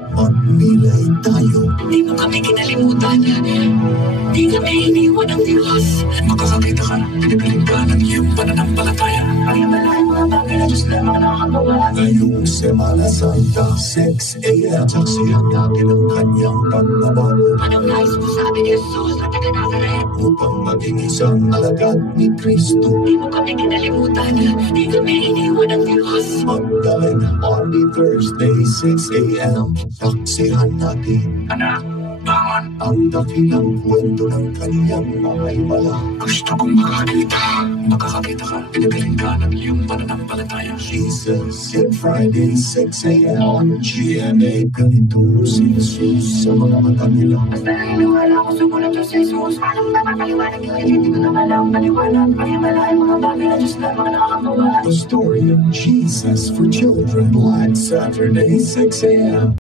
Magnilay tayo. Di mo kami kinalimutan. Di kami iniwan ng Diyos. Makakakita ka, pinipiling ka ng iyong pananampalataya. Ay malaking mga bagay na Diyos lamang nakakagawa. Ngayong Semana Santa, 6 a.m. Saksihan natin ang kanyang pagbabago. Anong nais mo sabi ni Jesus na taga Nazaret? Upang maging isang alagad ni Kristo. Di mo kami kinalimutan. Di kami iniwan ng Diyos. Magdalena on the Thursday, 6 a.m. Saksihan natin. Anak, bangon. Ang dakilang kwento ng kaniyang mga himala. Gusto kong makakakita ka, pinipiling ka ng iyong pananampalataya. Jesus, in Friday, 6 a.m. on GMA. Ganito si Jesus sa mga mata nila. Basta naniniwala ko sumulat sa Jesus. Anong naman paliwanag yun? Hindi ko naman alam paliwanag. Pahimalahin mga bagay na Diyos lamang nakakagawa. The story of Jesus for children. Black Saturday, 6 a.m.